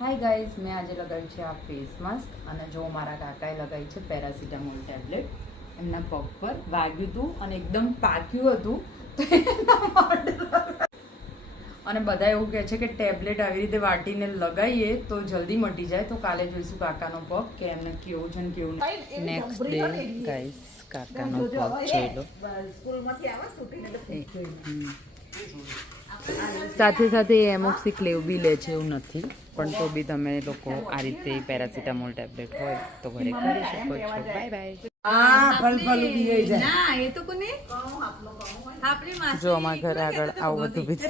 Hi guys, મેં આજે લગાવ્યું છે આ ફેસ માસ્ક અને જો મારા કાકાએ લગાવી છે પેરાસિટામોલ ટેબ્લેટ એમના પગ પર વાગ્યું હતું અને એકદમ પાક્યું હતું તો એના માટે અને બધા એવું કહે છે કે ટેબ્લેટ આવી રીતે વાટીને લગાવીએ તો જલ્દી મટી જાય. તો કાલે જોઈશું કાકાનો પગ કે એમને કેવું છે ને કેવું નહીં. નેક્સ્ટ ડે ગાઈઝ કાકાનો પગ જોઈ લો. સાથે સાથે એમોક્સિક લેવ બી લે છે એવું નથી, પણ તો બી તમે લોકો આ રીતે પેરાસિટામોલ ટેબ્લેટ હોય તો ઘરે કરી શકો છો. Bye bye. જો અમારા ઘર આગળ આવું બધું બી છે.